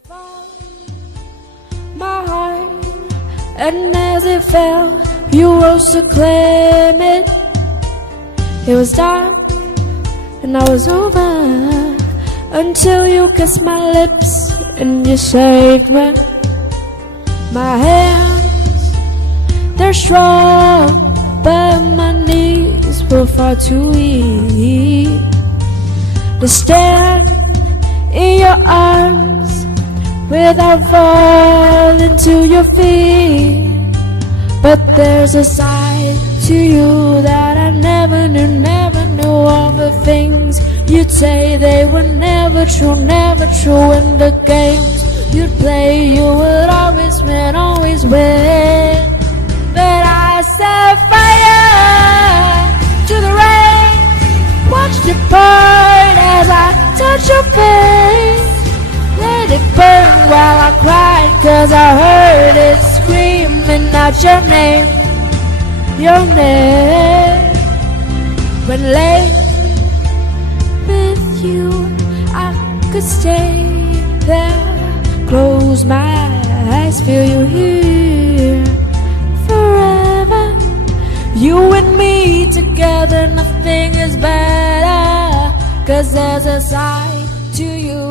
Fall, my heart, and as it fell, you rose to claim it. It was dark, and I was over until you kissed my lips and you saved me. My hands, they're strong, but my knees were far too weak to stand in your arms without falling to your feet. But there's a side to you that I never knew. All the things you'd say, they were never true. In the games you'd play, you would always win. But I set fire to the rain, watched it burn as I touched your face. Let it burn while I cried, 'cause I heard it screaming out your name. When late with you, I could stay there, close my eyes, feel you here forever. You and me together, nothing is better, 'cause there's a side to you